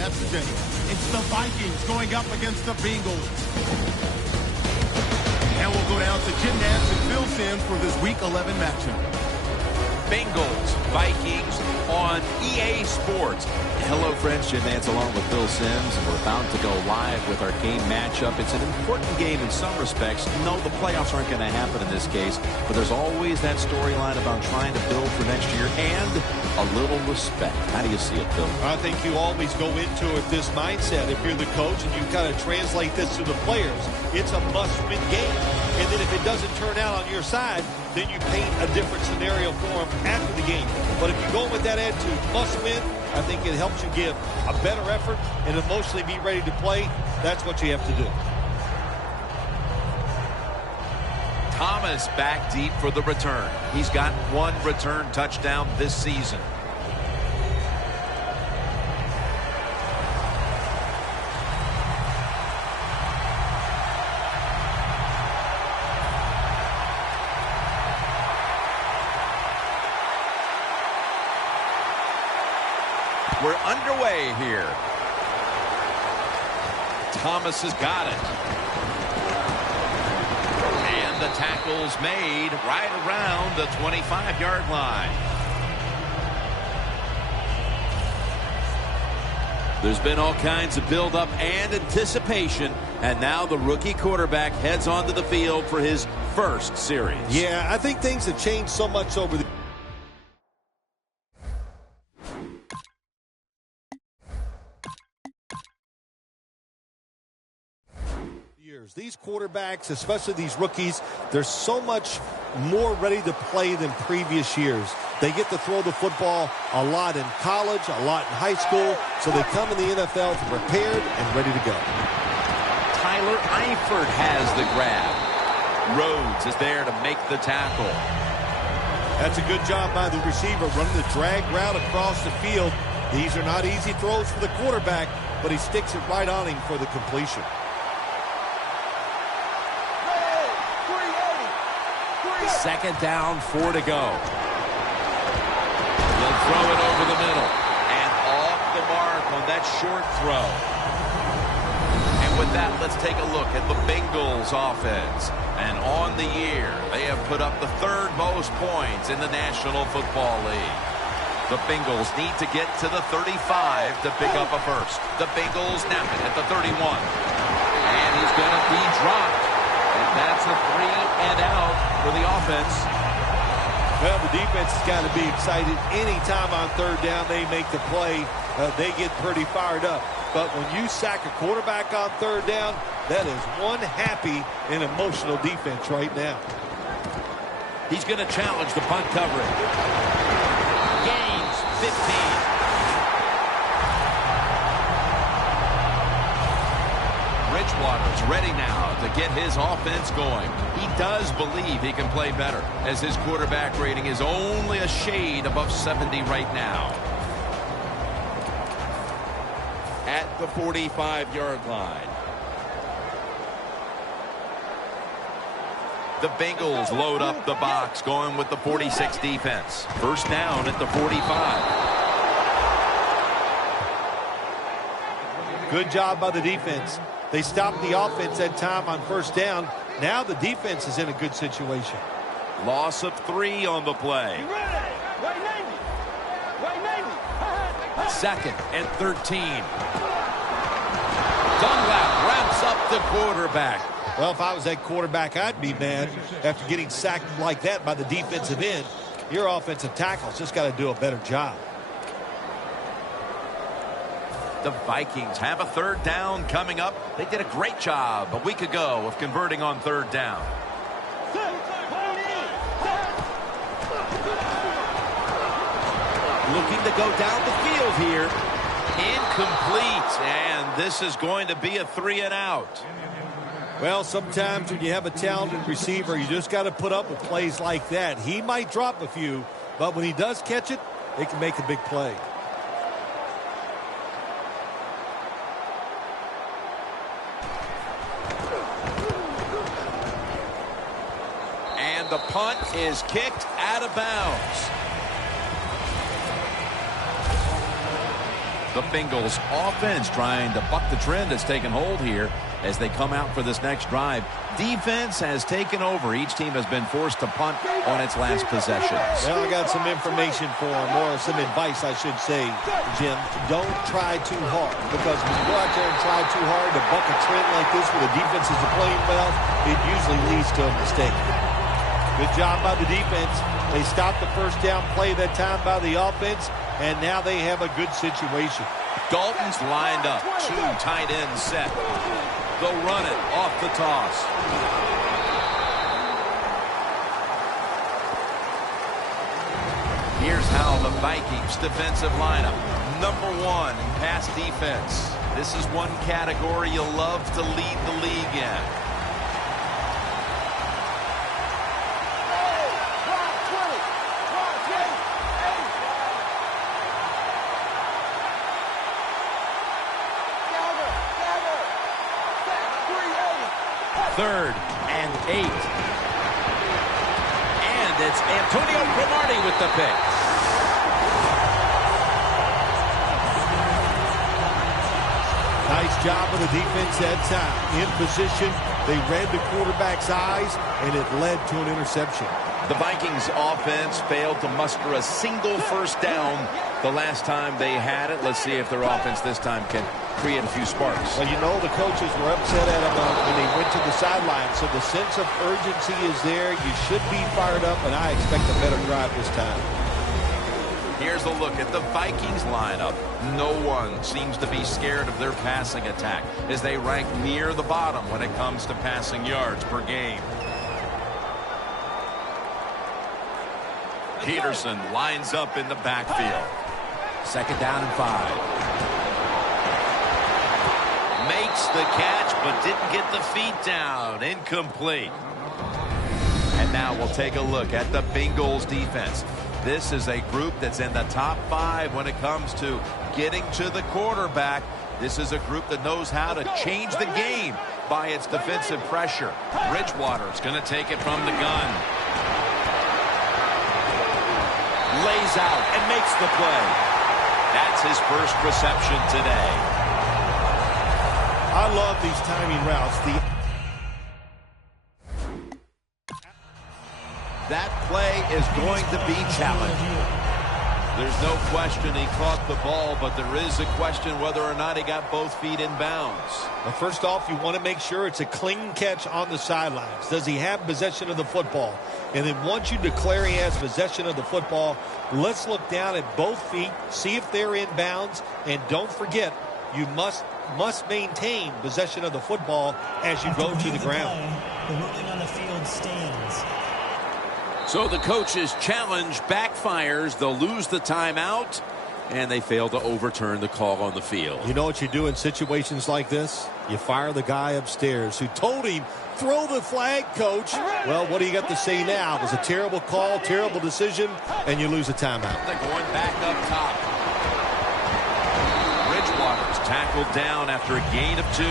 that's the day. It's the Vikings going up against the Bengals. And we'll go down to Jim Nantz and Phil Simms for this Week 11 matchup. Bengals, Vikings on EA Sports. Hello, friends. Jim Nantz along with Phil Simms, and we're about to go live with our game matchup. It's an important game in some respects. No, the playoffs aren't going to happen in this case, but there's always that storyline about trying to build for next year and a little respect. How do you see it, Phil? I think you always go into it this mindset. If you're the coach and you kind of translate this to the players, it's a must-win game. And then if it doesn't turn out on your side, then you paint a different scenario for them after the game. But if you go with that attitude, must win, I think it helps you give a better effort and emotionally be ready to play. That's what you have to do. Thomas back deep for the return. He's got one return touchdown this season. We're underway here. Thomas has got it. And the tackle's made right around the 25-yard line. There's been all kinds of buildup and anticipation, and now the rookie quarterback heads onto the field for his first series. Yeah, I think things have changed so much over the years. These quarterbacks, especially these rookies, they're so much more ready to play than previous years. They get to throw the football a lot in college, a lot in high school, so they come in the NFL prepared and ready to go. Tyler Eifert has the grab. Rhodes is there to make the tackle. That's a good job by the receiver, running the drag route across the field. These are not easy throws for the quarterback, but he sticks it right on him for the completion. Second down, 4 to go. He'll throw it over the middle. And off the mark on that short throw. And with that, let's take a look at the Bengals offense. And on the year, they have put up the third most points in the National Football League. The Bengals need to get to the 35 to pick up a first. The Bengals snap it at the 31. And he's going to be dropped. And that's a 3-and-out for the offense. Well, the defense has got to be excited. Anytime on third down they make the play, they get pretty fired up. But when you sack a quarterback on third down, that is one happy and emotional defense right now. He's going to challenge the punt coverage. Gains 15. Bridgewater's ready now to get his offense going. He does believe he can play better, as his quarterback rating is only a shade above 70 right now. At the 45-yard line. The Bengals load up the box, going with the 46 defense. First down at the 45. Good job by the defense. They stopped the offense that time on first down. Now the defense is in a good situation. Loss of 3 on the play. Second and 13. Dunlap wraps up the quarterback. Well, if I was that quarterback, I'd be mad after getting sacked like that by the defensive end. Your offensive tackle's just got to do a better job. The Vikings have a third down coming up. They did a great job a week ago of converting on third down. Looking to go down the field here. Incomplete. And this is going to be a 3-and-out. Well, sometimes when you have a talented receiver, you just got to put up with plays like that. He might drop a few, but when he does catch it, it can make a big play. The punt is kicked out of bounds. The Bengals offense trying to buck the trend that's taken hold here as they come out for this next drive. Defense has taken over. Each team has been forced to punt on its last possessions. Well, I got some information for them, or some advice, I should say, Jim. Don't try too hard, because when you go out there and try too hard to buck a trend like this where the defense is playing well, it usually leads to a mistake. Good job by the defense. They stopped the first down play that time by the offense, and now they have a good situation. Dalton's lined up. 2 tight ends set. They'll run it off the toss. Here's how the Vikings defensive lineup. Number 1 in pass defense. This is one category you love to lead the league in. Third and 8. And it's Antonio Cromartie with the pick. Nice job of the defense that time. In position, they read the quarterback's eyes, and it led to an interception. The Vikings offense failed to muster a single first down the last time they had it. Let's see if their offense this time can create a few sparks. Well, you know, the coaches were upset at them when they went to the sideline, so the sense of urgency is there. You should be fired up, and I expect a better drive this time. Here's a look at the Vikings lineup. No one seems to be scared of their passing attack as they rank near the bottom when it comes to passing yards per game. Peterson lines up in the backfield. 2nd down and 5. Makes the catch, but didn't get the feet down. Incomplete. And now we'll take a look at the Bengals defense. This is a group that's in the top 5 when it comes to getting to the quarterback. This is a group that knows how to change the game by its defensive pressure. Bridgewater's going to take it from the gun. Lays out and makes the play. That's his first reception today. I love these timing routes. That play is going to be challenging. There's no question he caught the ball, but there is a question whether or not he got both feet in bounds. Well, first off, you want to make sure it's a clean catch on the sidelines. Does he have possession of the football? And then once you declare he has possession of the football, let's look down at both feet, see if they're in bounds, and don't forget, you must maintain possession of the football as you go to the ground. The ruling on the field stands. So the coach's challenge backfires. They'll lose the timeout, and they fail to overturn the call on the field. You know what you do in situations like this? You fire the guy upstairs who told him, throw the flag, coach. Well, what do you got to say now? It was a terrible call, terrible decision, and you lose a timeout. They're going back up top. Bridgewater's tackled down after a gain of 2.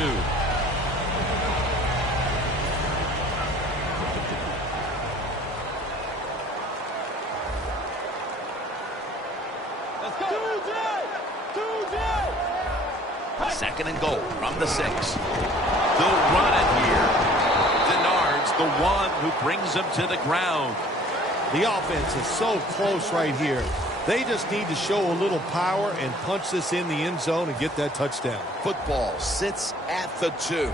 Second and goal from the 6. They'll run it here. Denard's the one who brings them to the ground. The offense is so close right here. They just need to show a little power and punch this in the end zone and get that touchdown. Football sits at the 2.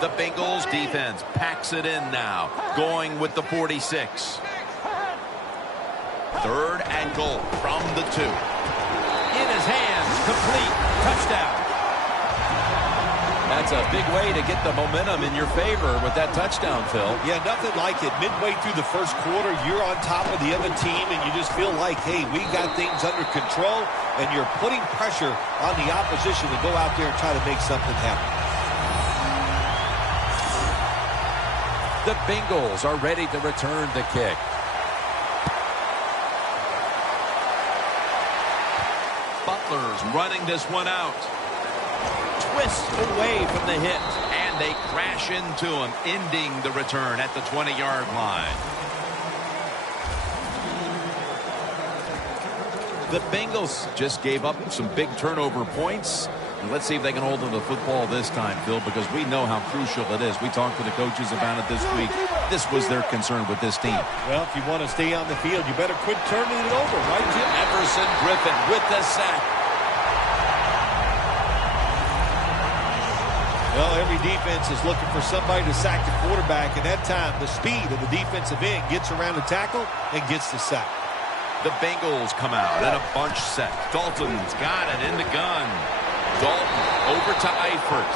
The Bengals defense packs it in now, going with the 46. 3rd and goal from the 2. In his hands, complete, touchdown. That's a big way to get the momentum in your favor with that touchdown, Phil. Yeah, nothing like it. Midway through the first quarter, you're on top of the other team, and you just feel like, hey, we got things under control, and you're putting pressure on the opposition to go out there and try to make something happen. The Bengals are ready to return the kick. Butler's running this one out. Twists away from the hit, and they crash into him, ending the return at the 20-yard line. The Bengals just gave up some big turnover points. And let's see if they can hold on to the football this time, Phil, because we know how crucial it is. We talked to the coaches about it this week. This was their concern with this team. Well, if you want to stay on the field, you better quit turning it over, right, Jim? Everson Griffin with the sack. Well, every defense is looking for somebody to sack the quarterback, and that time the speed of the defensive end gets around the tackle and gets the sack. The Bengals come out in a bunch set. Dalton's got it in the gun. Dalton over to Eifert.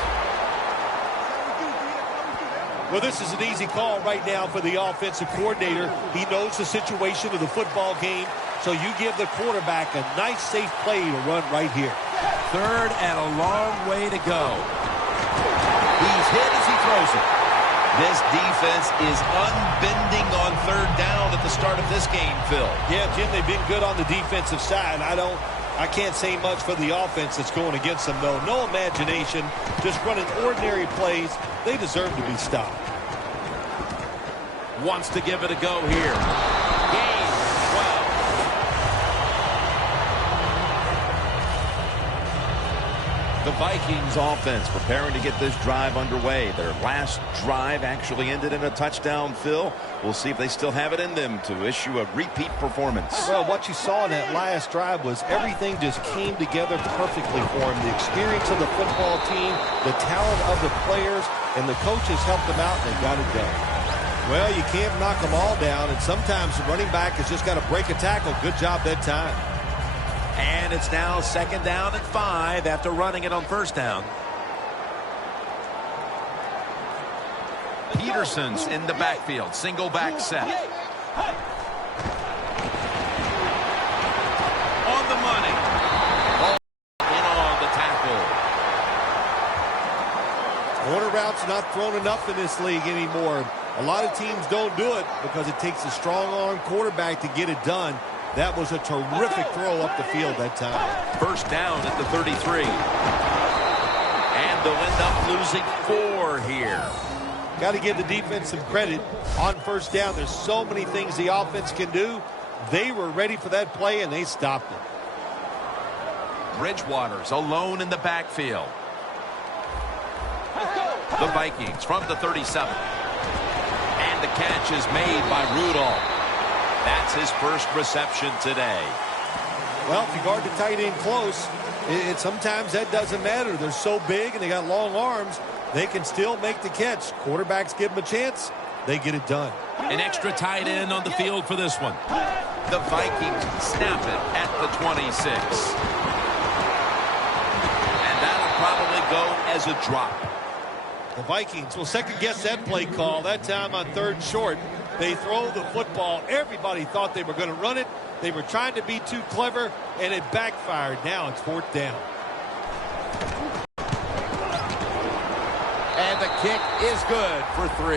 Well, this is an easy call right now for the offensive coordinator. He knows the situation of the football game, so you give the quarterback a nice, safe play to run right here. Third and a long way to go. He's hit as he throws it. This defense is unbending on third down at the start of this game, Phil. Yeah, Jim, they've been good on the defensive side. I can't say much for the offense that's going against them, though. No imagination, just running ordinary plays. They deserve to be stopped. Wants to give it a go here. Game 12. The Vikings offense preparing to get this drive underway. Their last drive actually ended in a touchdown, Phil. We'll see if they still have it in them to issue a repeat performance. Well, what you saw in that last drive was everything just came together perfectly for them. The experience of the football team, the talent of the players, and the coaches helped them out, and they got it done. Well, you can't knock them all down, and sometimes the running back has just got to break a tackle. Good job that time. And it's now 2nd down and 5 after running it on 1st down. Peterson's in the backfield. Single back set. On the money. Ball in on the tackle. Corner routes not thrown enough in this league anymore. A lot of teams don't do it because it takes a strong arm quarterback to get it done. That was a terrific throw up the field that time. 1st down at the 33. And they'll end up losing 4 here. Got to give the defense some credit on 1st down. There's so many things the offense can do. They were ready for that play, and they stopped it. Bridgewater's alone in the backfield. The Vikings from the 37. And the catch is made by Rudolph. That's his first reception today. Well, if you guard the tight end close, sometimes that doesn't matter. They're so big and they got long arms, they can still make the catch. Quarterbacks give them a chance, they get it done. An extra tight end on the field for this one. The Vikings snap it at the 26. And that'll probably go as a drop. The Vikings will second-guess that play call. That time on 3rd short, they throw the football. Everybody thought they were going to run it. They were trying to be too clever, and it backfired. Now it's 4th down. And the kick is good for 3.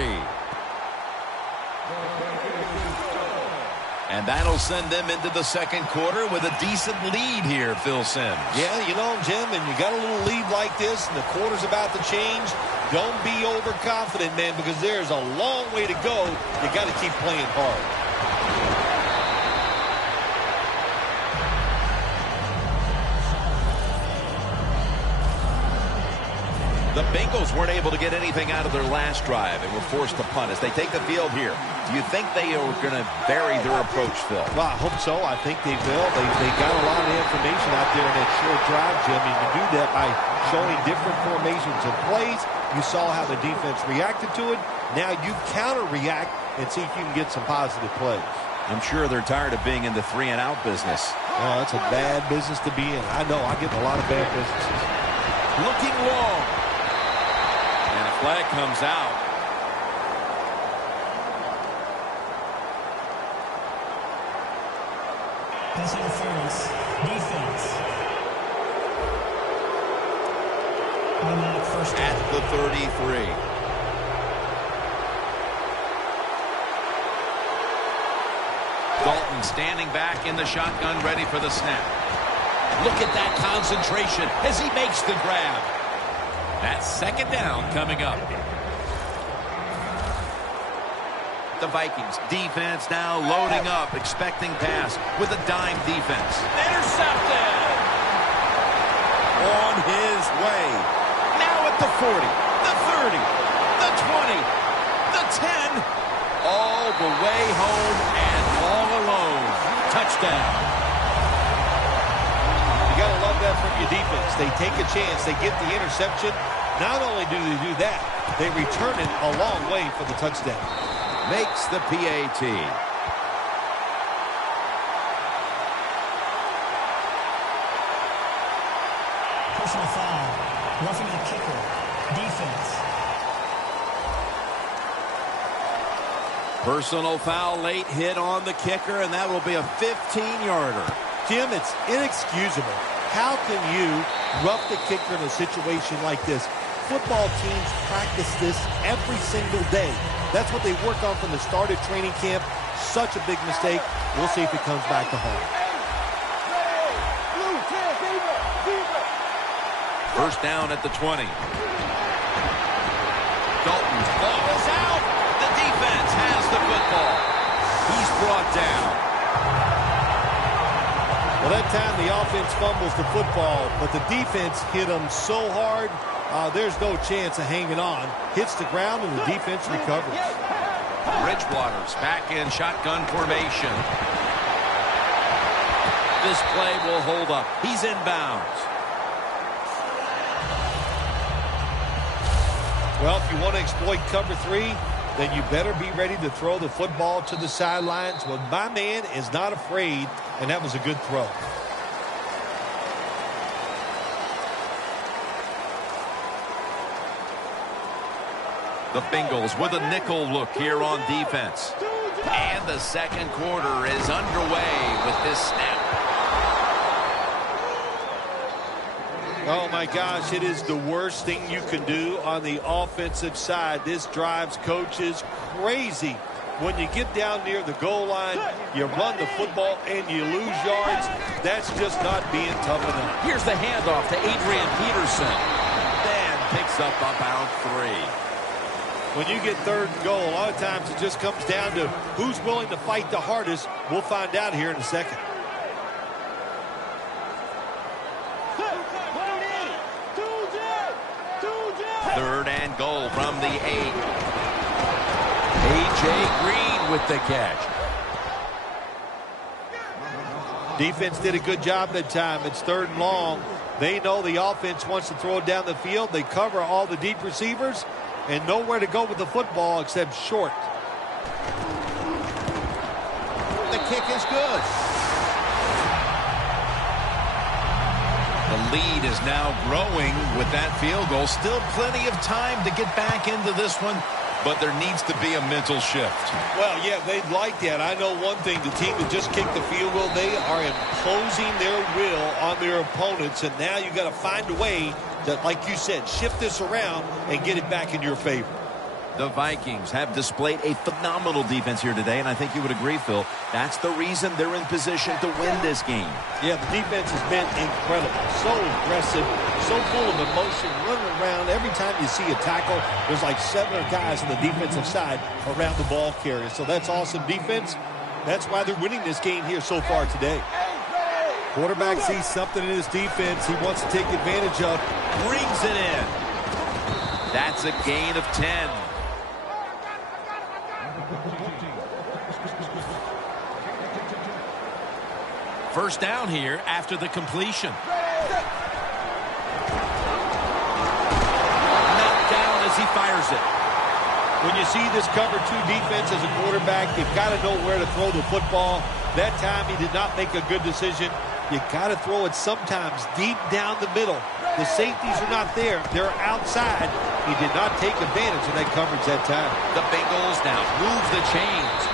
And that'll send them into the 2nd quarter with a decent lead here, Phil Simms. Yeah, you know, Jim, and you got a little lead like this, and the quarter's about to change. Don't be overconfident, man, because there's a long way to go. You got to keep playing hard. The Bengals weren't able to get anything out of their last drive and were forced to punt as they take the field here. Do you think they are going to vary their approach, Phil? Well, I hope so. I think they will. They got a lot of information out there in that short drive, Jim. And you do that by showing different formations and plays. You saw how the defense reacted to it. Now you counter-react and see if you can get some positive plays. I'm sure they're tired of being in the 3-and-out business. Oh, that's a bad business to be in. I know. I get in a lot of bad businesses. Looking long. And a flag comes out. Pass interference. Defense. Automatic 1st down. At the 33. Dalton standing back in the shotgun, ready for the snap. Look at that concentration as he makes the grab. That's 2nd down coming up. The Vikings defense now loading up, expecting pass with a dime defense. Intercepted! On his way. Now at the 40, the 30, the 20, the 10. All the way home and all alone. Touchdown. You got to love that from your defense. They take a chance. They get the interception. Not only do they do that, they return it a long way for the touchdown. Makes the PAT. Personal foul. Roughing the kicker. Defense. Personal foul, late hit on the kicker, and that will be a 15-yarder. Jim, it's inexcusable. How can you rough the kicker in a situation like this? Football teams practice this every single day. That's what they work on from the start of training camp. Such a big mistake. We'll see if it comes back to haunt. First down at the 20. Dalton's ball is out. The defense has the football. He's brought down. Well, that time the offense fumbles the football, but the defense hit them so hard, there's no chance of hanging on. Hits the ground, and the defense recovers. Bridgewater's back in shotgun formation. This play will hold up. He's inbounds. Well, if you want to exploit cover 3, then you better be ready to throw the football to the sidelines. Well, my man is not afraid, and that was a good throw. The Bengals with a nickel look here on defense. And the second quarter is underway with this snap. Oh, my gosh, it is the worst thing you can do on the offensive side. This drives coaches crazy. When you get down near the goal line, you run the football and you lose yards. That's just not being tough enough. Here's the handoff to Adrian Peterson. Then picks up about 3. When you get third and goal, a lot of times it just comes down to who's willing to fight the hardest. We'll find out here in a second. Third and goal from the 8. A.J. Green with the catch. Defense did a good job that time. It's third and long. They know the offense wants to throw it down the field. They cover all the deep receivers and nowhere to go with the football except short. The kick is good. The lead is now growing with that field goal. Still plenty of time to get back into this one, but there needs to be a mental shift. Well, yeah, they'd like that. I know one thing. The team that just kicked the field goal, they are imposing their will on their opponents, and now you got to find a way to, like you said, shift this around and get it back in your favor. The Vikings have displayed a phenomenal defense here today, and I think you would agree, Phil. That's the reason they're in position to win this game. Yeah, the defense has been incredible. So aggressive, so full of emotion, running around. Every time you see a tackle, there's like 7 guys on the defensive side around the ball carrier. So that's awesome defense. That's why they're winning this game here so far today. Quarterback sees something in his defense he wants to take advantage of. Brings it in. That's a gain of 10. First down here after the completion. Knocked down as he fires it. When you see this cover 2 defense as a quarterback, you've got to know where to throw the football. That time he did not make a good decision. You got to throw it sometimes deep down the middle. The safeties are not there. They're outside. He did not take advantage of that coverage that time. The Bengals now move the chains.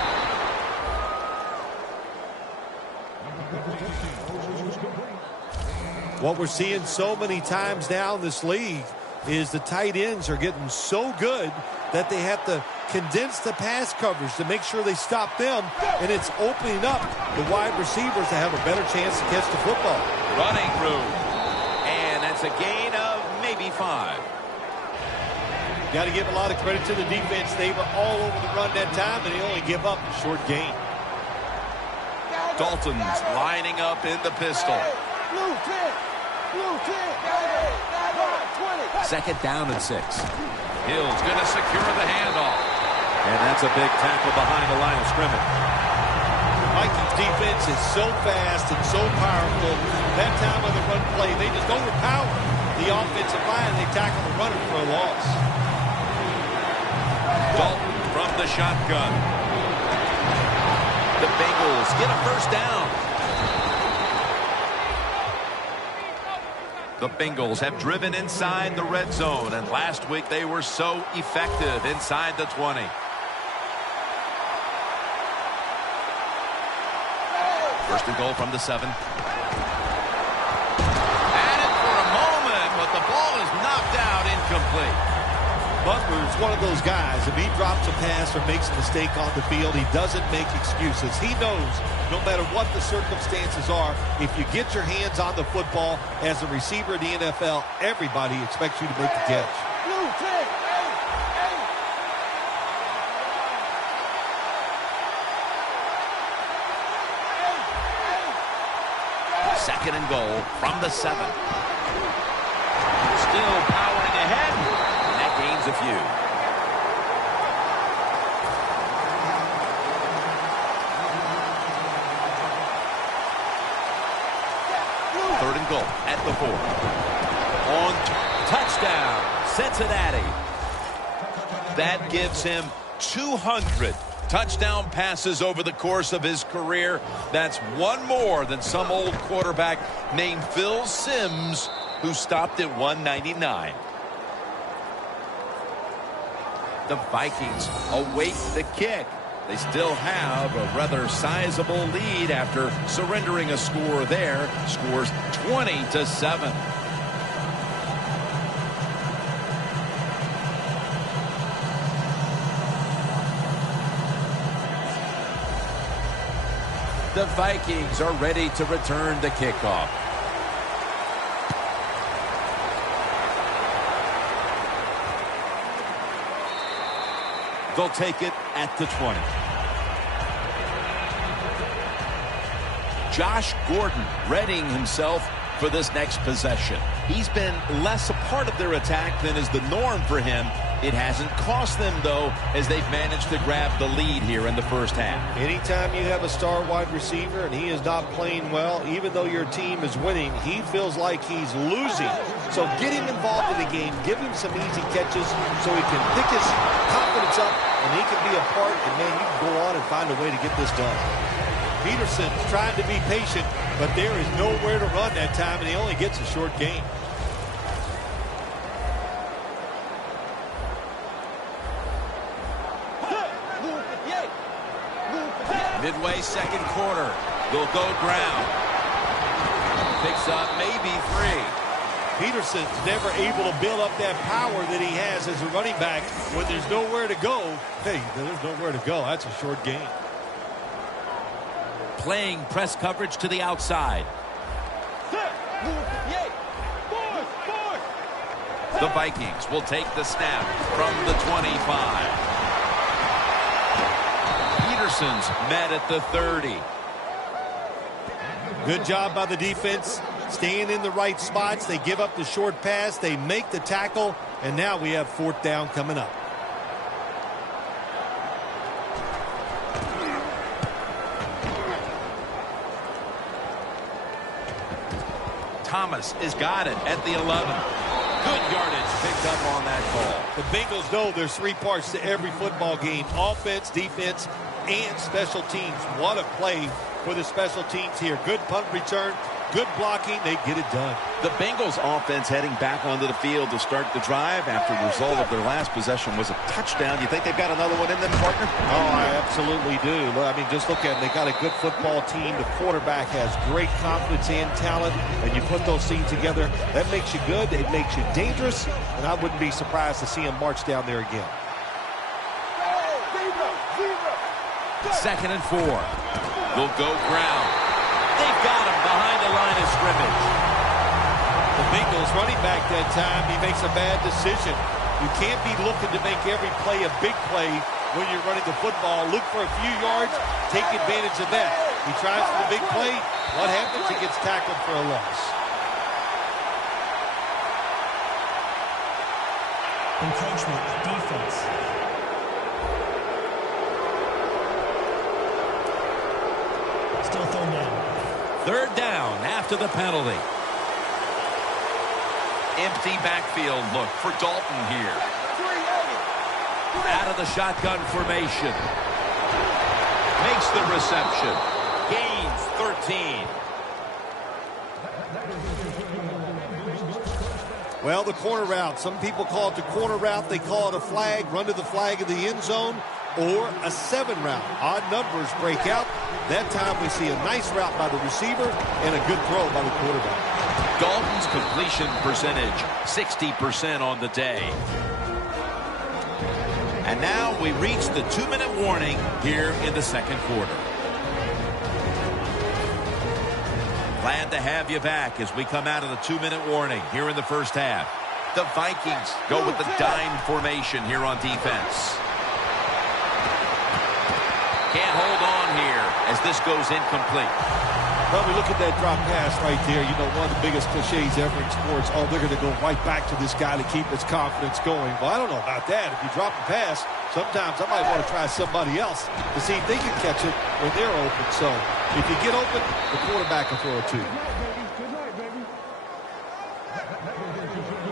What we're seeing so many times now in this league is the tight ends are getting so good that they have to condense the pass coverage to make sure they stop them, and it's opening up the wide receivers to have a better chance to catch the football. Running room. And that's a gain of maybe 5. Got to give a lot of credit to the defense. They were all over the run that time, and they only give up a short gain. Dalton's lining up in the pistol. Second down and 6. Hill's going to secure the handoff. And that's a big tackle behind the line of scrimmage. Vikings defense is so fast and so powerful. That time of the run play, they just overpower the offensive line. They tackle the runner for a loss. Dalton from the shotgun. The Bengals get a first down. The Bengals have driven inside the red zone, and last week they were so effective inside the 20. First and goal from the 7. At it for a moment, but the ball is knocked out, incomplete. Butler's one of those guys. If he drops a pass or makes a mistake on the field, he doesn't make excuses. He knows no matter what the circumstances are, if you get your hands on the football as a receiver in the NFL, everybody expects you to make the catch. Second and goal from the 7. Still powering ahead. And that gains a few. Third and goal at the 4. On touchdown, Cincinnati. That gives him 200 touchdown passes over the course of his career. That's one more than some old quarterback named Phil Simms, who stopped at 199. The Vikings await the kick. They still have a rather sizable lead after surrendering a score there. Scores 20-7. The Vikings are ready to return the kickoff. They'll take it at the 20. Josh Gordon readying himself for this next possession. He's been less a part of their attack than is the norm for him. It hasn't cost them, though, as they've managed to grab the lead here in the first half. Anytime you have a star wide receiver and he is not playing well, even though your team is winning, he feels like he's losing. So get him involved in the game. Give him some easy catches so he can pick his confidence up and he can be a part. And, man, you can go on and find a way to get this done. Peterson's trying to be patient, but there is nowhere to run that time, and he only gets a short gain. Midway second quarter. They'll go ground. Picks up maybe 3. Peterson's never able to build up that power that he has as a running back. When there's nowhere to go, hey, there's nowhere to go. That's a short gain. Playing press coverage to the outside. The Vikings will take the snap from the 25. Peterson's met at the 30. Good job by the defense, staying in the right spots. They give up the short pass, they make the tackle, and now we have fourth down coming up. Thomas has got it at the 11. Good yardage picked up on that call. The Bengals know there's 3 parts to every football game: offense, defense, and special teams. What a play for the special teams here. Good punt return, good blocking. They get it done. The Bengals offense heading back onto the field to start the drive after the result of their last possession was a touchdown. You think they've got another one in them, partner? Oh, I absolutely do. I mean, just look at them. They got a good football team. The quarterback has great confidence and talent, and you put those things together, that makes you good. It makes you dangerous, and I wouldn't be surprised to see them march down there again. Second and 4. They'll go ground. They've got him behind the line of scrimmage. The Bengals running back that time, he makes a bad decision. You can't be looking to make every play a big play when you're running the football. Look for a few yards, take advantage of that. He tries for the big play. What happens? He gets tackled for a loss. Encroachment, defense. Still third down. Third down after the penalty. Empty backfield look for Dalton here. Out of the shotgun formation. Makes the reception. Gains 13. Well, the corner route. Some people call it the corner route. They call it a flag, run to the flag of the end zone, or a 7 route. Odd numbers break out. That time we see a nice route by the receiver and a good throw by the quarterback. Dalton's completion percentage, 60% on the day. And now we reach the 2-minute warning here in the second quarter. Glad to have you back as we come out of the 2-minute warning here in the first half. The Vikings go with the dime formation here on defense. Can't hold on here as this goes incomplete. Well, we look at that drop pass right there. You know, one of the biggest cliches ever in sports. Oh, they're going to go right back to this guy to keep his confidence going. Well, I don't know about that. If you drop a pass, sometimes I might want to try somebody else to see if they can catch it when they're open. So if you get open, the quarterback can throw it to you.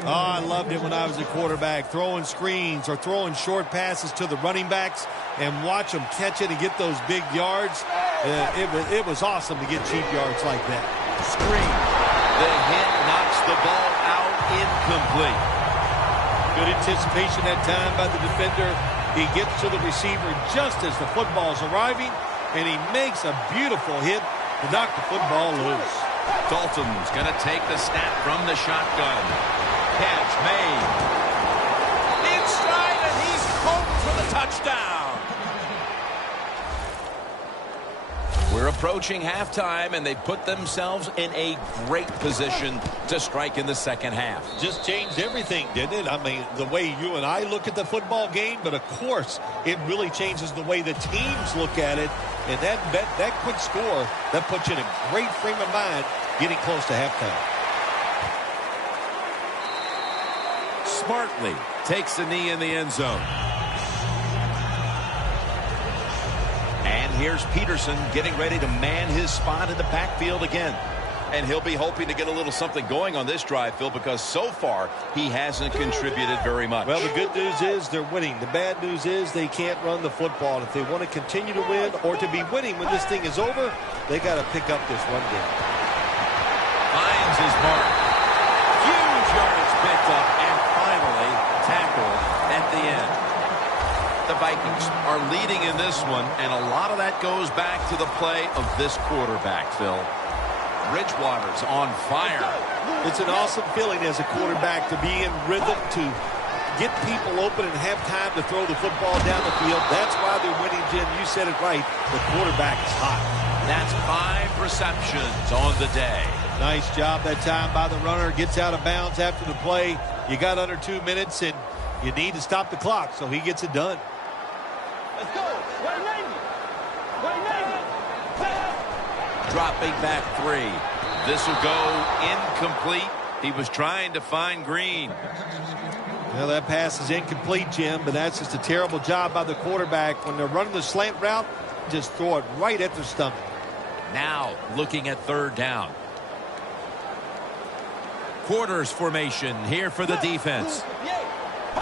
Oh, I loved it when I was a quarterback, throwing screens or throwing short passes to the running backs and watch them catch it and get those big yards. It was awesome to get cheap yards like that. Screen. The hit knocks the ball out incomplete. Good anticipation that time by the defender. He gets to the receiver just as the football's arriving, and he makes a beautiful hit to knock the football loose. Dalton's going to take the snap from the shotgun. Catch made. Inside, and he's home for the touchdown. We're approaching halftime, and they put themselves in a great position to strike in the second half. Just changed everything, didn't it? I mean, the way you and I look at the football game, but of course, it really changes the way the teams look at it. And that quick score, that puts you in a great frame of mind getting close to halftime. Smartly takes the knee in the end zone. And here's Peterson getting ready to man his spot in the backfield again. And he'll be hoping to get a little something going on this drive, Phil, because so far he hasn't contributed very much. Well, the good news is they're winning. The bad news is they can't run the football. If they want to continue to win or to be winning when this thing is over, they got to pick up this run game. Finds his mark. Huge yardage picked up and finally tackled at the end. The Vikings are leading in this one, and a lot of that goes back to the play of this quarterback, Phil. Bridgewater's on fire. It's an awesome feeling as a quarterback to be in rhythm, to get people open and have time to throw the football down the field. That's why they're winning, Jim. You said it right. The quarterback is hot. That's 5 receptions on the day. Nice job that time by the runner. Gets out of bounds after the play. You got under 2 minutes, and you need to stop the clock, so he gets it done. Let's go. Dropping back 3. This will go incomplete. He was trying to find Green. Well, that pass is incomplete, Jim, but that's just a terrible job by the quarterback. When they're running the slant route, just throw it right at their stomach. Now looking at third down. Quarters formation here for the defense.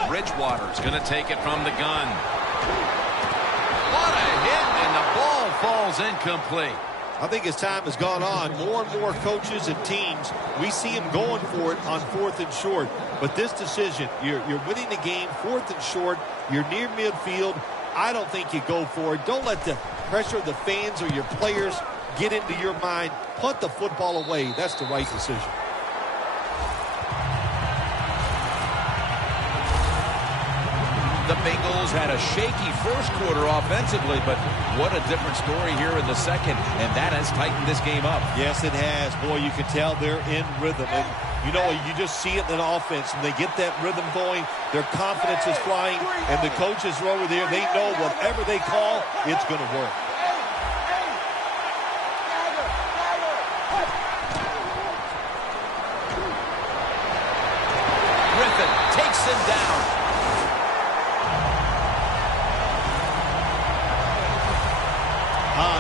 Bridgewater's going to take it from the gun. What a hit, and the ball falls incomplete. I think as time has gone on, more and more coaches and teams, we see them going for it on 4th and short. But this decision, you're winning the game, 4th and short, you're near midfield. I don't think you go for it. Don't let the pressure of the fans or your players get into your mind. Punt the football away. That's the right decision. The Bengals had a shaky first quarter offensively, but what a different story here in the second, and that has tightened this game up. Yes, it has. Boy, you can tell they're in rhythm. And You know, you just see it in offense, and they get that rhythm going. Their confidence is flying, and the coaches are over there. They know whatever they call, it's going to work. Griffin takes him down.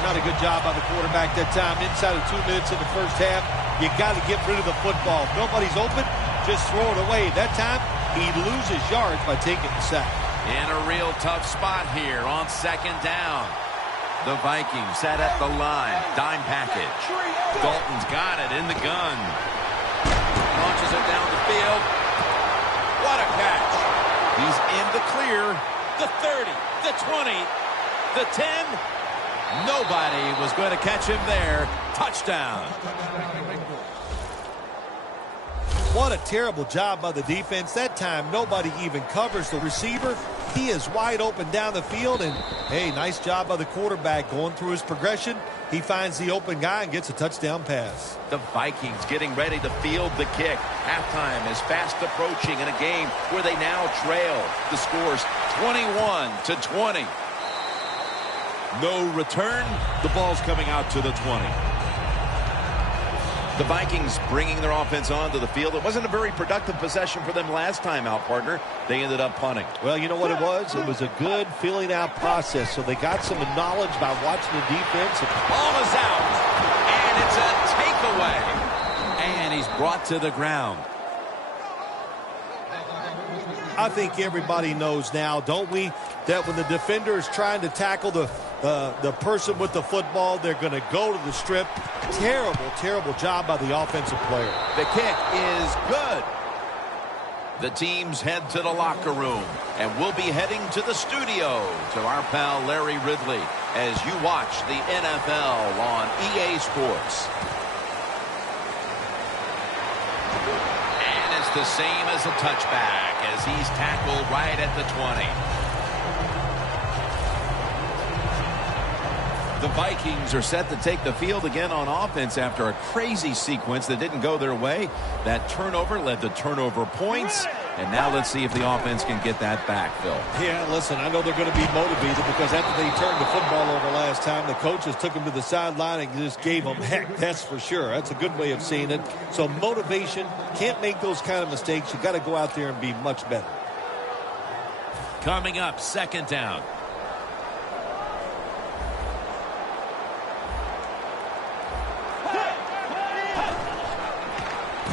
Not a good job by the quarterback that time. Inside of 2 minutes in the first half, you got to get rid of the football. If nobody's open, just throw it away. That time, he loses yards by taking the sack. In a real tough spot here on second down. The Vikings set at the line. Dime package. Dalton's got it in the gun. Launches it down the field. What a catch. He's in the clear. The 30, the 20, the 10. Nobody was going to catch him there. Touchdown. What a terrible job by the defense. That time, nobody even covers the receiver. He is wide open down the field. And, hey, nice job by the quarterback going through his progression. He finds the open guy and gets a touchdown pass. The Vikings getting ready to field the kick. Halftime is fast approaching in a game where they now trail. The score's 21-20. No return. The ball's coming out to the 20. The Vikings bringing their offense onto the field. It wasn't a very productive possession for them last time out, partner. They ended up punting. Well, you know what it was? It was a good filling out process. So they got some knowledge by watching the defense. Ball is out. And it's a takeaway. And he's brought to the ground. I think everybody knows now, don't we, that when the defender is trying to tackle the person with the football, they're going to go to the strip. Terrible, terrible job by the offensive player. The kick is good. The teams head to the locker room, and we'll be heading to the studio to our pal Larry Ridley as you watch the NFL on EA Sports. And it's the same as a touchback as he's tackled right at the 20. The Vikings are set to take the field again on offense after a crazy sequence that didn't go their way. That turnover led to turnover points. And now let's see if the offense can get that back, Phil. Yeah, listen, I know they're going to be motivated because after they turned the football over last time, the coaches took them to the sideline and just gave them heck. That's for sure. That's a good way of seeing it. So motivation, can't make those kind of mistakes. You got to go out there and be much better. Coming up, second down.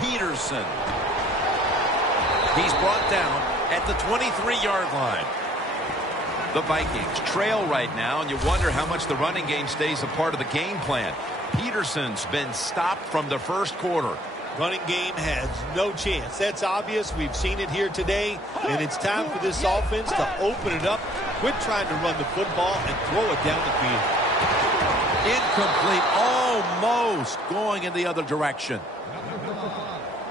Peterson. He's brought down at the 23-yard line. The Vikings trail right now, and you wonder how much the running game stays a part of the game plan. Peterson's been stopped from the first quarter. Running game has no chance. That's obvious. We've seen it here today, and it's time for this offense to open it up, quit trying to run the football, and throw it down the field. Incomplete, almost going in the other direction.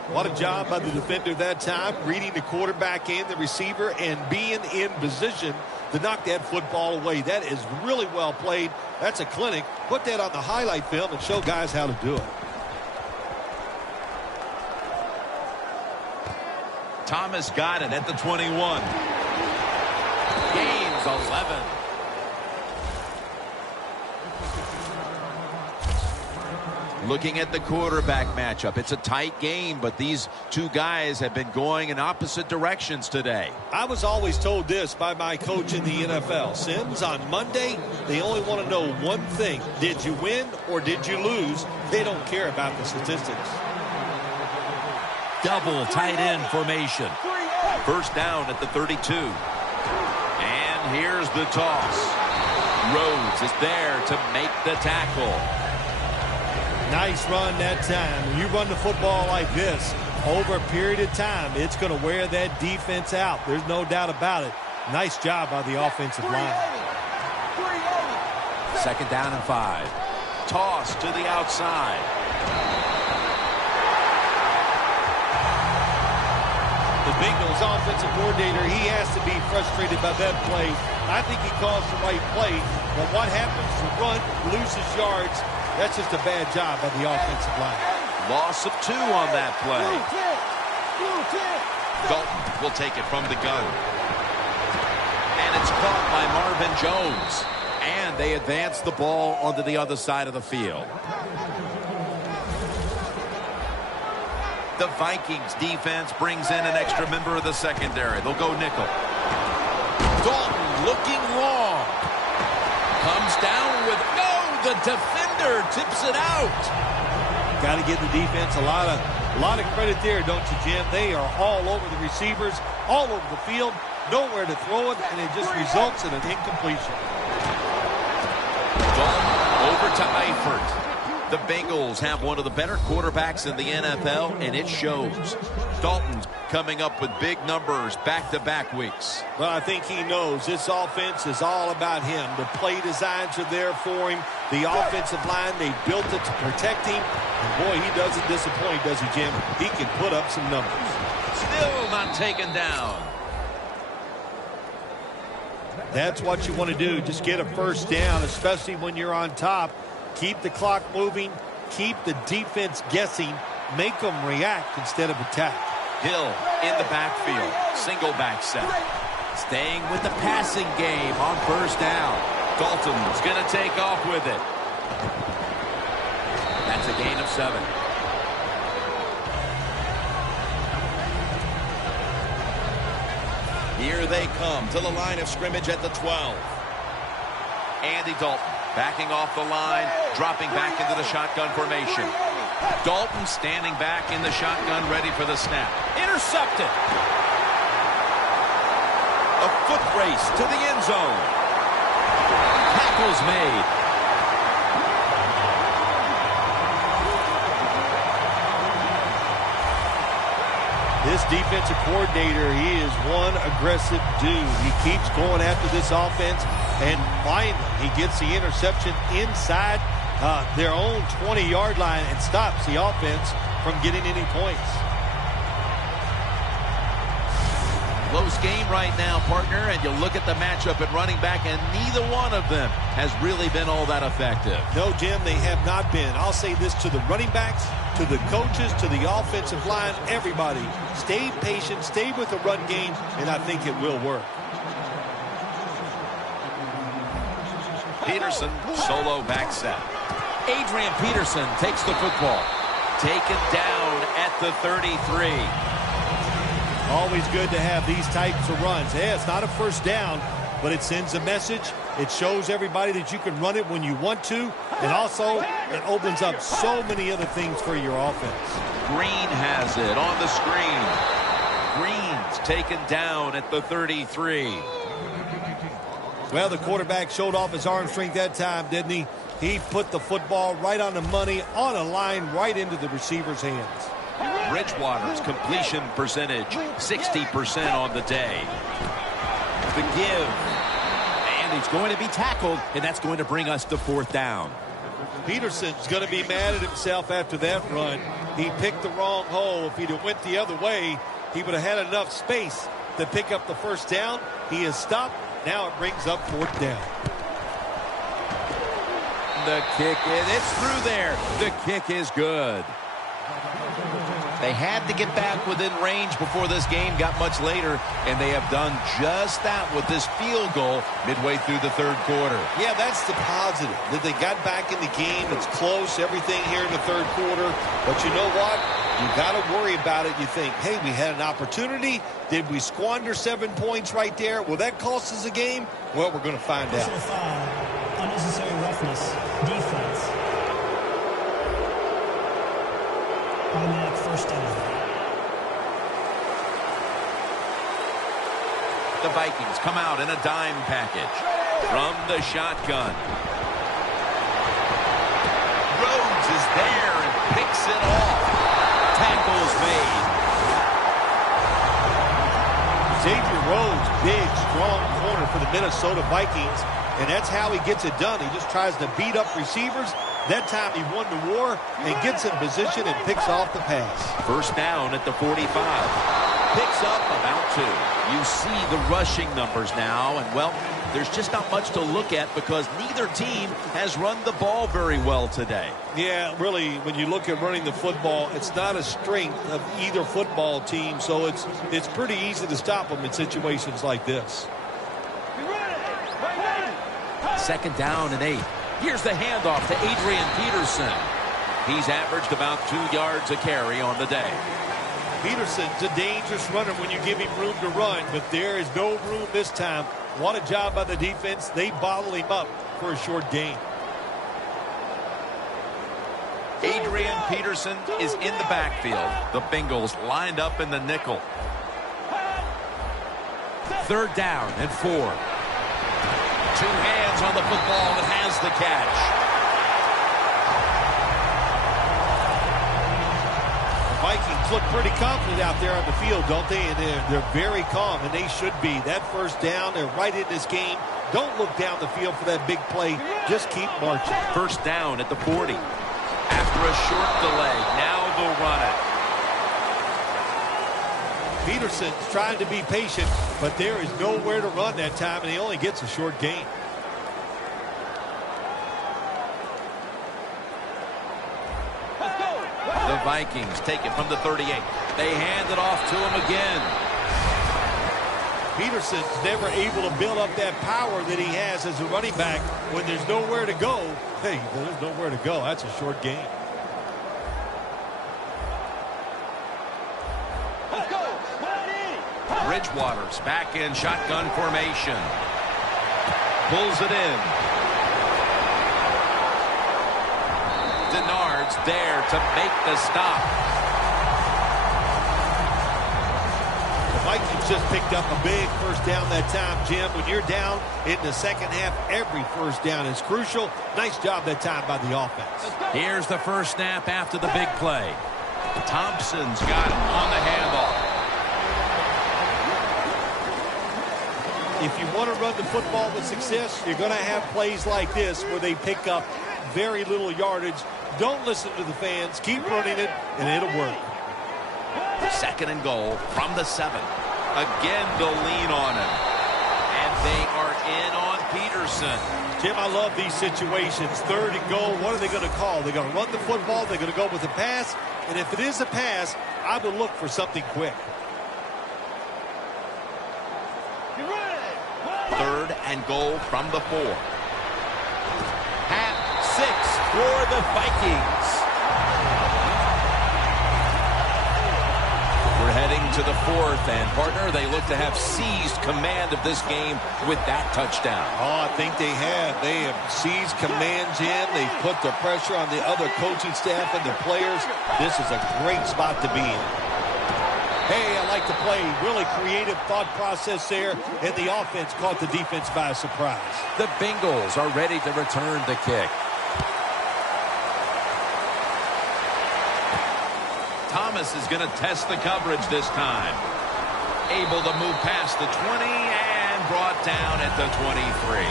What a job by the defender that time, reading the quarterback and the receiver and being in position to knock that football away. That is really well played. That's a clinic. Put that on the highlight film and show guys how to do it. Thomas got it at the 21. Gains 11. Looking at the quarterback matchup, it's a tight game, but these two guys have been going in opposite directions today. I was always told this by my coach in the NFL. Sims, on Monday, they only want to know one thing. Did you win or did you lose? They don't care about the statistics. Double tight end formation. First down at the 32. And here's the toss. Rhodes is there to make the tackle. Nice run that time. When you run the football like this, over a period of time, it's going to wear that defense out. There's no doubt about it. Nice job by the offensive line. Second down and 5. Toss to the outside. The Bengals offensive coordinator, he has to be frustrated by that play. I think he calls the right play, but what happens to run, loses yards? That's just a bad job by the offensive line. Loss of 2 on that play. Dalton will take it from the gun. And it's caught by Marvin Jones. And they advance the ball onto the other side of the field. The Vikings defense brings in an extra member of the secondary. They'll go nickel. Dalton looking long. Comes down with no. The defender tips it out. Got to give the defense a lot of credit there, don't you, Jim? They are all over the receivers, all over the field, nowhere to throw it, and it just results in an incompletion. Dalton over to Eifert. The Bengals have one of the better quarterbacks in the NFL, and it shows. Dalton's coming up with big numbers back-to-back weeks. Well, I think he knows this offense is all about him. The play designs are there for him. The offensive line, they built it to protect him. And boy, he doesn't disappoint, does he, Jim? He can put up some numbers. Still not taken down. That's what you want to do. Just get a first down, especially when you're on top. Keep the clock moving. Keep the defense guessing. Make them react instead of attack. Hill in the backfield. Single back set. Staying with the passing game on first down. Dalton's going to take off with it. That's a gain of 7. Here they come to the line of scrimmage at the 12. Andy Dalton backing off the line, dropping back into the shotgun formation. Dalton standing back in the shotgun, ready for the snap. Intercepted. A foot race to the end zone. Tackles made. This defensive coordinator, he is one aggressive dude. He keeps going after this offense, and finally he gets the interception inside their own 20-yard line and stops the offense from getting any points. Close game right now, partner, and you look at the matchup at running back, and neither one of them has really been all that effective. No, Jim, they have not been. I'll say this to the running backs, to the coaches, to the offensive line, everybody. Stay patient, stay with the run game, and I think it will work. Peterson, solo back set. Adrian Peterson takes the football. Taken down at the 33. Always good to have these types of runs. Yeah, it's not a first down, but it sends a message. It shows everybody that you can run it when you want to, and also it opens up so many other things for your offense. Green has it on the screen. Green's taken down at the 33. Well, the quarterback showed off his arm strength that time, didn't he? He put the football right on the money, on a line, right into the receiver's hands. Bridgewater's completion percentage, 60% on the day. The give. And he's going to be tackled, and that's going to bring us to 4th down. Peterson's going to be mad at himself after that run. He picked the wrong hole. If he'd have went the other way, he would have had enough space to pick up the first down. He is stopped. Now it brings up 4th down. The kick, it's through there. The kick is good. They had to get back within range before this game got much later, and they have done just that with this field goal midway through the 3rd quarter. Yeah, that's the positive, that they got back in the game. It's close, everything here in the 3rd quarter. But you know what? You got to worry about it. You think, hey, we had an opportunity. Did we squander 7 points right there? Will that cost us a game? Well, we're going to find out. Unnecessary roughness. Defense. Automatic first down. The Vikings come out in a dime package from the shotgun. Rhodes is there and picks it off. Tackles made. Xavier Rhodes, big, strong corner for the Minnesota Vikings, and that's how he gets it done. He just tries to beat up receivers. That time he won the war and gets in position and picks off the pass. First down at the 45. Picks up about 2. You see the rushing numbers now, and, well, there's just not much to look at because neither team has run the ball very well today. Yeah, really, when you look at running the football, it's not a strength of either football team, so it's pretty easy to stop them in situations like this. 2nd down and 8. Here's the handoff to Adrian Peterson. He's averaged about 2 yards a carry on the day. Peterson's a dangerous runner when you give him room to run, but there is no room this time. What a job by the defense. They bottle him up for a short gain. Adrian Peterson is in the backfield. The Bengals lined up in the nickel. 3rd down and 4. 2 hands on the football and has the catch. Vikings look pretty confident out there on the field, don't they? And they're very calm, and they should be. That 1st down, they're right in this game. Don't look down the field for that big play. Just keep marching. 1st down at the 40. After a short delay, now they'll run it. Peterson's trying to be patient, but there is nowhere to run that time, and he only gets a short gain. The Vikings take it from the 38. They hand it off to him again. Peterson's never able to build up that power that he has as a running back when there's nowhere to go. Hey, there's nowhere to go. That's a short gain. Let's go. Bridgewater's back in shotgun formation. Pulls it in. Denard's there to make the stop. The Vikings just picked up a big 1st down that time, Jim. When you're down in the 2nd half, every 1st down is crucial. Nice job that time by the offense. Here's the 1st snap after the big play. Thompson's got it on the handoff. If you want to run the football with success, you're going to have plays like this where they pick up very little yardage. Don't listen to the fans. Keep running it, and it'll work. 2nd and goal from the 7. Again, they'll lean on him. And they are in on Peterson. Jim, I love these situations. 3rd and goal, what are they going to call? They're going to run the football. They're going to go with a pass. And if it is a pass, I would look for something quick. 3rd and goal from the 4. At 6 for the Vikings. We're heading to the 4th, and partner, they look to have seized command of this game with that touchdown. Oh, I think they have. They have seized command, Jim. They've put the pressure on the other coaching staff and the players. This is a great spot to be in. Hey, I like to play. Really creative thought process there, and the offense caught the defense by surprise. The Bengals are ready to return the kick. Thomas is going to test the coverage this time. Able to move past the 20 and brought down at the 23.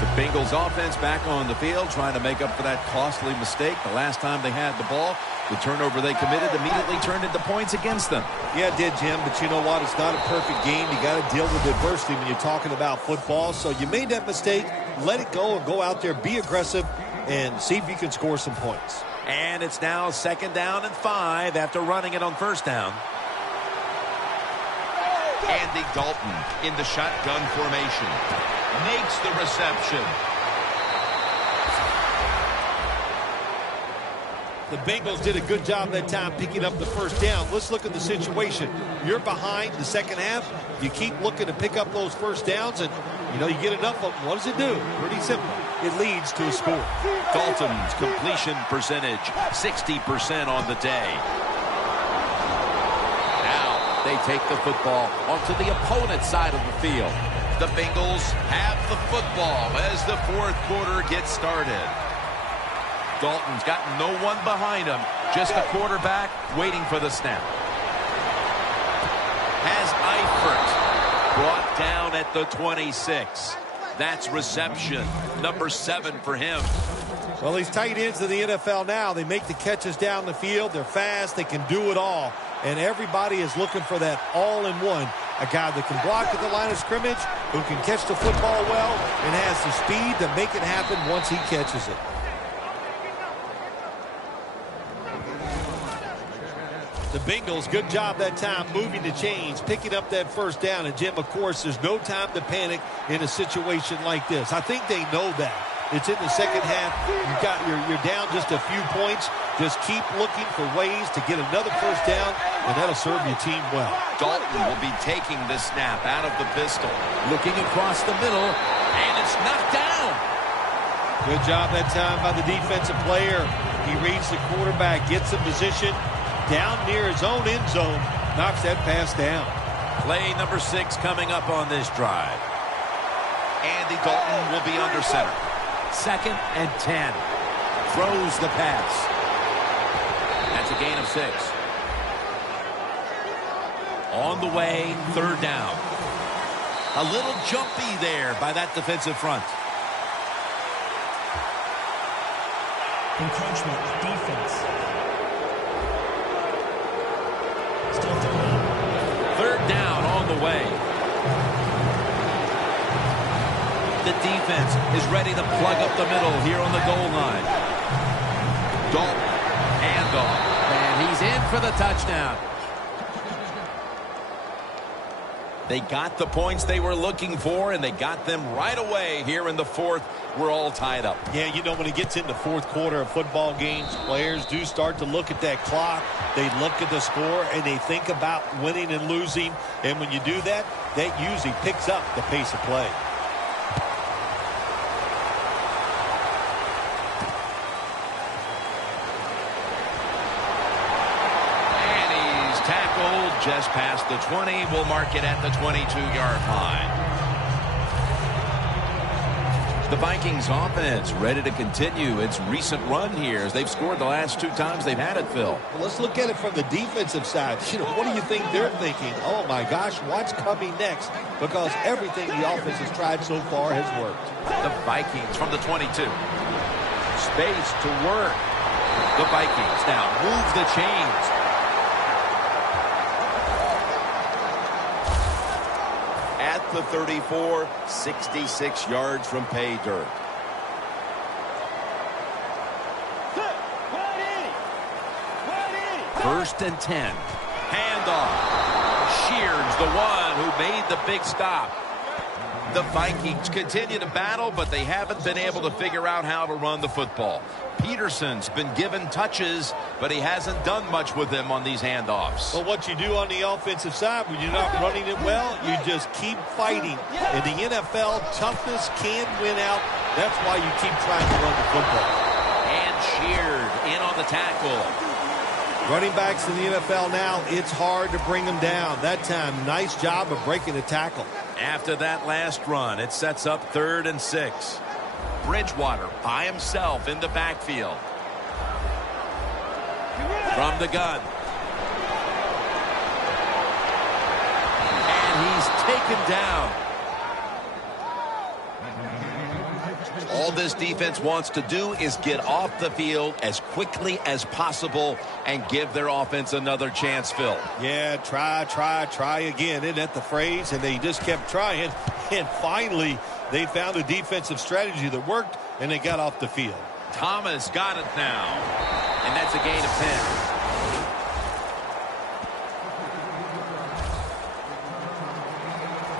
The Bengals offense back on the field trying to make up for that costly mistake. The last time they had the ball, the turnover they committed immediately turned into points against them. Yeah, it did, Jim, but you know what? It's not a perfect game. You got to deal with adversity when you're talking about football. So you made that mistake. Let it go and go out there, be aggressive, and see if you can score some points. And it's now 2nd down and 5 after running it on 1st down. Andy Dalton in the shotgun formation. Makes the reception. The Bengals did a good job that time picking up the 1st down. Let's look at the situation. You're behind the 2nd half. You keep looking to pick up those 1st downs, and, you know, you get enough of them. What does it do? Pretty simple. It leads to a score. Dalton's completion percentage, 60% on the day. Now they take the football onto the opponent's side of the field. The Bengals have the football as the 4th quarter gets started. Dalton's got no one behind him, just a quarterback waiting for the snap. Has Eifert brought down at the 26. That's reception number 7 for him. Well, these tight ends of the NFL now, they make the catches down the field. They're fast. They can do it all. and everybody is looking for that all-in-one. A guy that can block at the line of scrimmage, who can catch the football well, and has the speed to make it happen once he catches it. The Bengals, good job that time moving the chains, picking up that first down. And, Jim, of course, there's no time to panic in a situation like this. I think they know that. It's in the second half. You're down just a few points. Just keep looking for ways to get another first down, and that'll serve your team well. Dalton will be taking the snap out of the pistol. Looking across the middle, and it's knocked down. Good job that time by the defensive player. He reads the quarterback, gets in position down near his own end zone, knocks that pass down. Play number 6 coming up on this drive. Andy Dalton will be under center. 2nd and 10. Throws the pass. That's a gain of 6. On the way, 3rd down. A little jumpy there by that defensive front. Encroachment, defense. Still 3rd down. 3rd down on the way. The defense is ready to plug up the middle here on the goal line. Dalton, handoff, and he's in for the touchdown. They got the points they were looking for, and they got them right away here in the 4th. We're all tied up. Yeah, you know, when it gets into 4th quarter of football games, players do start to look at that clock. They look at the score, and they think about winning and losing. And when you do that, that usually picks up the pace of play. Just past the 20. We'll mark it at the 22-yard line. The Vikings offense ready to continue its recent run here as they've scored the last 2 times they've had it, Phil. Well, let's look at it from the defensive side. You know, what do you think they're thinking? Oh, my gosh, what's coming next? Because everything the offense has tried so far has worked. The Vikings from the 22. Space to work. The Vikings now move the chains. The 34, 66 yards from pay dirt. First and 10. Handoff. Shear's the one who made the big stop. The Vikings continue to battle, but they haven't been able to figure out how to run the football. Peterson's been given touches, but he hasn't done much with them on these handoffs. Well, what you do on the offensive side, when you're not running it well, you just keep fighting. In the NFL, toughness can win out. That's why you keep trying to run the football. And Sheard in on the tackle. Running backs in the NFL now, it's hard to bring them down. That time, nice job of breaking the tackle. After that last run, it sets up 3rd and 6. Bridgewater by himself in the backfield. From the gun. And he's taken down. All this defense wants to do is get off the field as quickly as possible and give their offense another chance, Phil. Yeah, try again. Isn't that the phrase? And they just kept trying. And finally, they found a defensive strategy that worked, and they got off the field. Thomas got it now. And that's a gain of 10.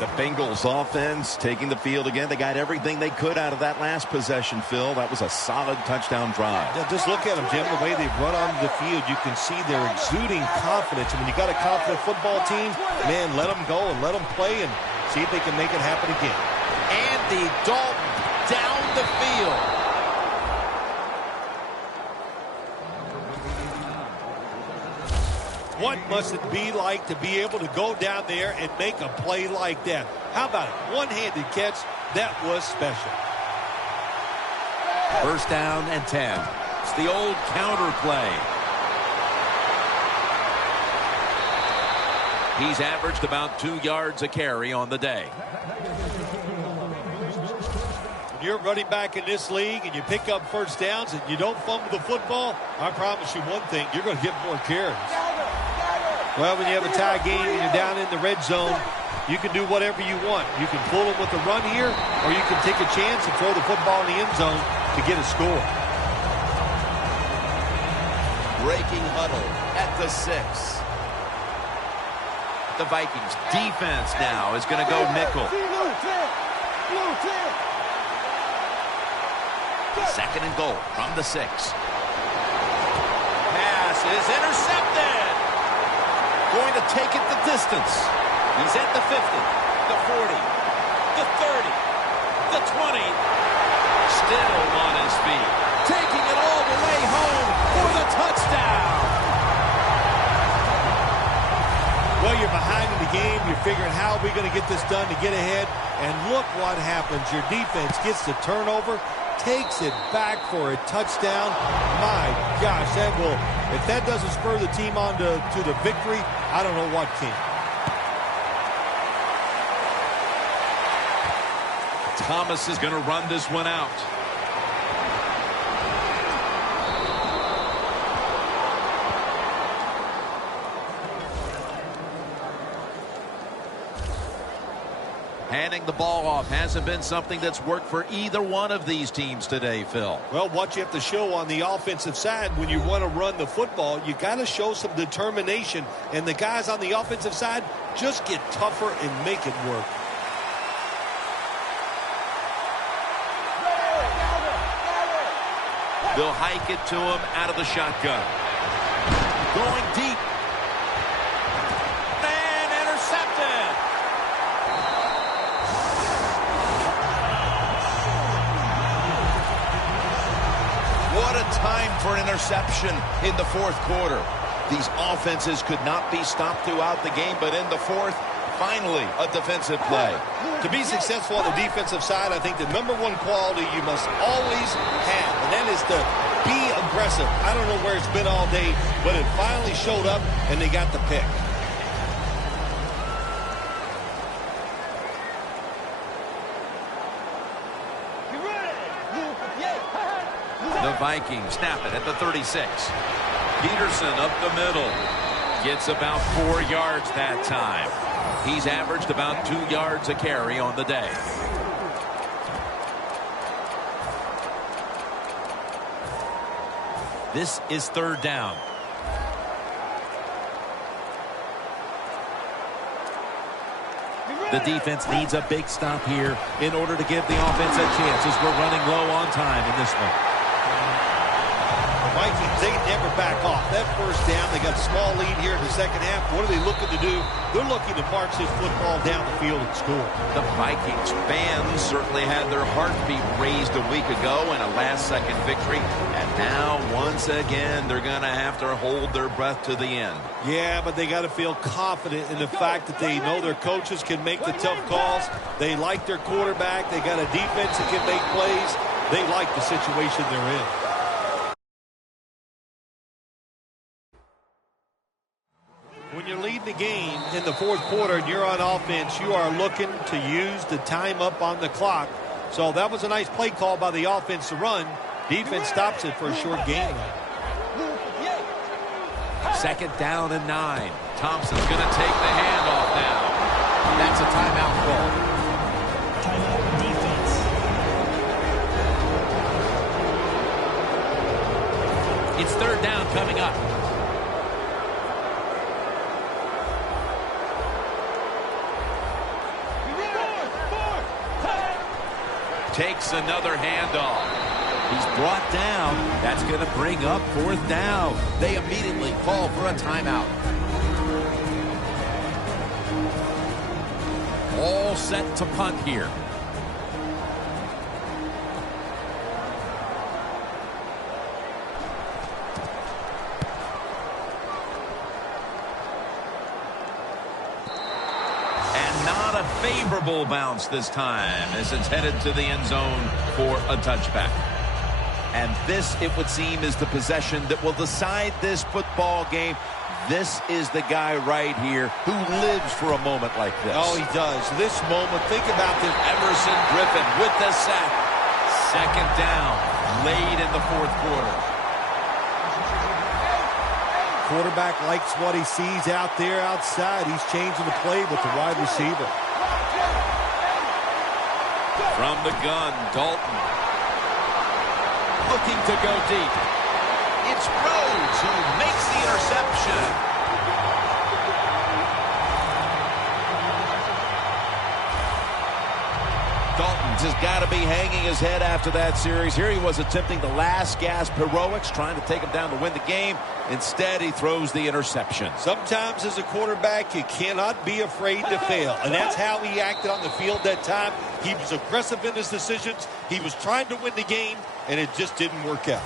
The Bengals offense taking the field again. They got everything they could out of that last possession, Phil. That was a solid touchdown drive. Yeah, just look at them, Jim. The way they run onto the field, you can see they're exuding confidence. And when you got a confident football team, man, let them go and let them play and see if they can make it happen again. Andy Dalton down the field. What must it be like to be able to go down there and make a play like that? How about it? One-handed catch. That was special. First down and 10. It's the old counter play. He's averaged about 2 yards a carry on the day. When you're running back in this league and you pick up first downs and you don't fumble the football, I promise you one thing, you're going to get more carries. Well, when you have a tie game and you're down in the red zone, you can do whatever you want. You can pull them with a run here, or you can take a chance and throw the football in the end zone to get a score. Breaking huddle at the 6. The Vikings defense now is going to go nickel. Second and goal from the 6. Pass is intercepted. Going to take it the distance. He's at the 50, the 40, the 30, the 20. Still on his feet. Taking it all the way home for the touchdown. Well, you're behind in the game. You're figuring how are we going to get this done to get ahead. And look what happens. Your defense gets the turnover, takes it back for a touchdown. My gosh, that will, if that doesn't spur the team on to the victory, I don't know what can. Thomas is going to run this one out. Handing the ball off hasn't been something that's worked for either one of these teams today, Phil. Well, what you have to show on the offensive side when you want to run the football, you got to show some determination. And the guys on the offensive side just get tougher and make it work. They'll hike it to him out of the shotgun. Going deep. And intercepted. What a time for an interception in the fourth quarter. These offenses could not be stopped throughout the game, but in the fourth, finally, a defensive play. To be successful on the defensive side, I think the number one quality you must always have, and that is to be aggressive. I don't know where it's been all day, but it finally showed up, and they got the pick. The Vikings snap it at the 36. Peterson up the middle. Gets about 4 yards that time. He's averaged about 2 yards a carry on the day. This is third down. The defense needs a big stop here in order to give the offense a chance as we're running low on time in this one. Vikings, they never back off. That first down, they got a small lead here in the second half. What are they looking to do? They're looking to march this football down the field and score. The Vikings fans certainly had their heartbeat raised a week ago in a last-second victory. And now, once again, they're going to have to hold their breath to the end. Yeah, but they got to feel confident in the fact that they know their coaches can make the tough calls. They like their quarterback. They got a defense that can make plays. They like the situation they're in. When you're leading the game in the fourth quarter and you're on offense, you are looking to use the time up on the clock. So that was a nice play call by the offense to run. Defense stops it for a short gain. Second down and 9. Thompson's going to take the handoff now. That's a timeout call. Timeout defense. It's third down coming up. Takes another handoff. He's brought down. That's going to bring up fourth down. They immediately call for a timeout. All set to punt here. Favorable bounce this time as it's headed to the end zone for a touchback. And this, it would seem, is the possession that will decide this football game. This is the guy right here who lives for a moment like this. Oh, he does. This moment, think about this. Emerson Griffin with the sack. Second down, late in the fourth quarter. quarterback likes what he sees out there outside. He's changing the play with the wide receiver. From the gun, Dalton. Looking to go deep. It's Rhodes who makes the interception. Dalton's has got to be hanging his head after that series. Here he was attempting the last gasp heroics, trying to take him down to win the game. Instead, he throws the interception. Sometimes as a quarterback, you cannot be afraid to fail. And that's how he acted on the field that time. He was aggressive in his decisions. He was trying to win the game, and it just didn't work out.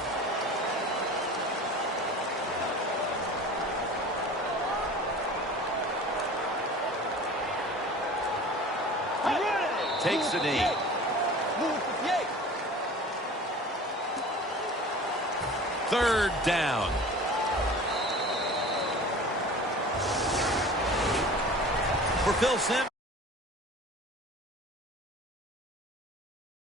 Takes the knee. Third down. For Phil Simms.